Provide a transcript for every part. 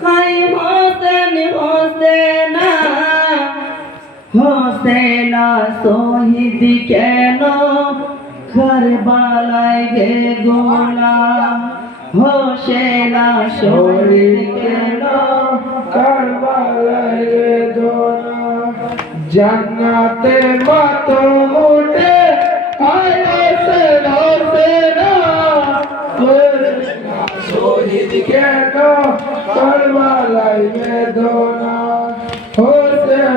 High হোসেন হোসেনা হোসেনা শহীদ কেন? কারবালায় গে গোলাম, হোসেনা শহীদ কেন? কারবালায় রে দোনা জান্নাতে মাত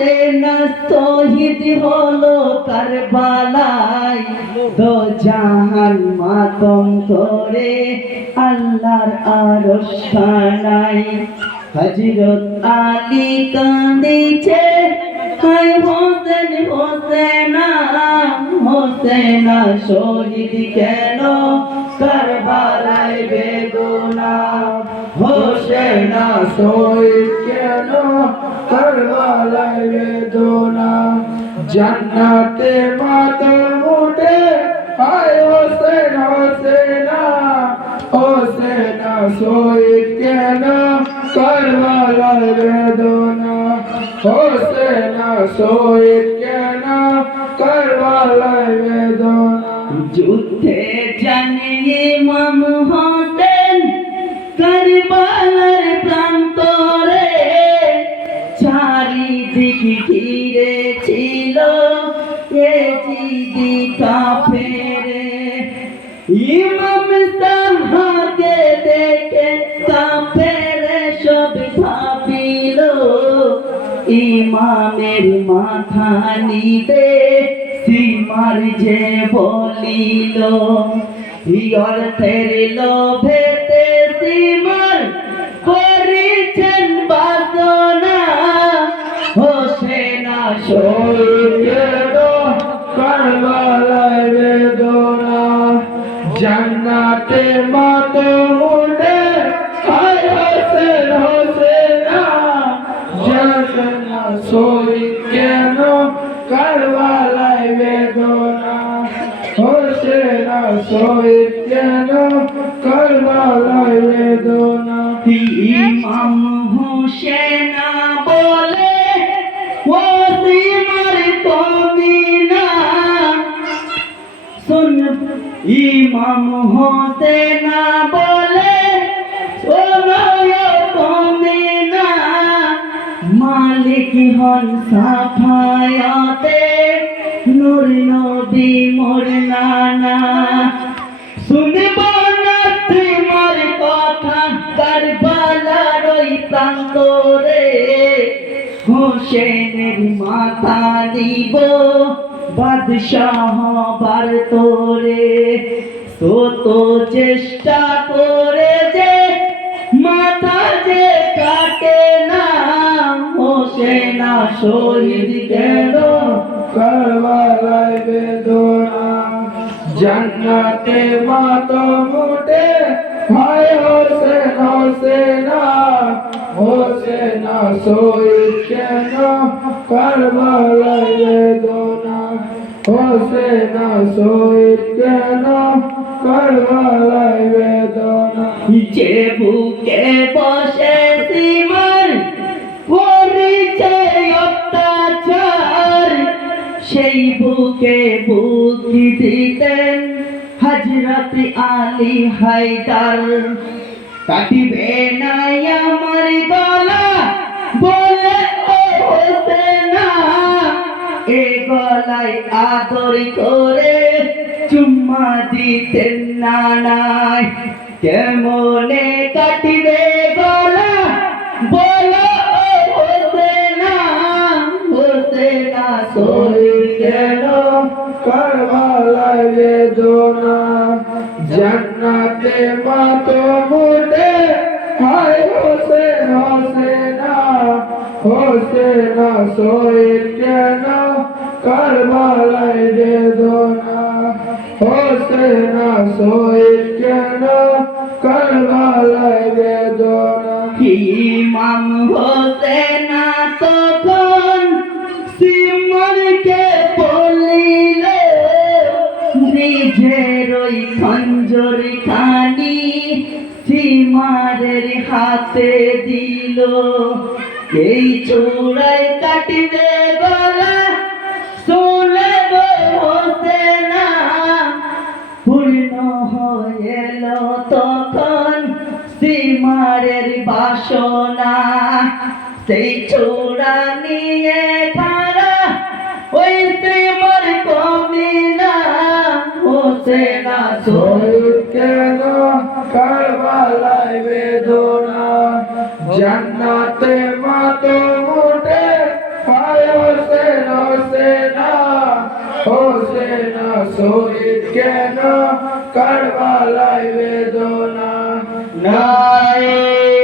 হোসেন শহীদ হলো কারবালায় দো জাহান মাতম করে আল্লাহর আরশ খানায় হজরত আলী কান্দিছে হায় হোসেন হোসেনা হোসেনা শহীদ কেন কারবালায় বেগুনা হোসেনা শহীদ কেন রে দোনা জান্নাতে মাত মুটে আয় হোসেন, হোসেনা হোসেনা, শহীদ কেন রে দোনা হোসেনা, শহীদ কেন রে দোনা যুদ্ধে জানিয়ে ইমাম ঘিরে ছিল, এ জিদি কাফেরে। ইমাম সাহাকে দেখে কাফেরে সব ভাবিল, ইমামের মাথা নিবে, সীমার যে বলিল। অর্থের লোভেতে সীমার করিছেন বাসনা শহীদ কেন? কারবালায় রে দোনা হোসেনা শহীদ কেন? কারবালায় রে দোনা ইমাম হোসেনা বলে ও সীমার কমিনা শুন। ইমাম হোসেনা বলে হন সাফায়াতে, নূর নবী মোর নানা। শুনব না তোমার কথা, কারবালার ওই প্রান্তরে। হোসেনের মাথা দিব বাদশাহ বার তোরে। শত চেষ্টা করে যে মাথা যে কাটে না হোসেনা শহীদ গেল কারবালায় বেদনা। জান্নাতে মাত মুটে হায় হোসেন হোসেনা হোসেনা শহীদ কেন? কারবালায় বেদনা। হোসেনা শহীদ কেন? কারবালায় বেদনা। যে বুকে বসে বুকে বুকি দিতেন হজরত আলী হায়দার। কাটিবে নাই আমার গলা, বলে ও হোসেনা এ গলায় আদর করে চুম্মা দিতেন নানায়। কেমনে কাটিবে জান্নাতে মাত মুটে হায় হোসেন হোসেনা হোসেনা শহীদ কেন? কারবালায় বেদনা। হোসেন শহীদ কেন? কারবালায় বেদনা। ইমাম হোসেনা তখন সিমরকে বলিল নিজের ওই খঞ্জর খানি, সীমারের হাতে দিল। এই চূড়ায় কাটিবে গলা শুনে গো হোসেনা। পূর্ণ হয়েল তখন সীমারের বাসনা। সেই চূড়া নিয়ে হোসেনা শহীদ কেন? কারবালায় বেদনা। জান্নাতে মাতো মুটে হায় হোসেন হোসেনা। হোসেনা শহীদ কেন? কারবালায় বেদনা। নারে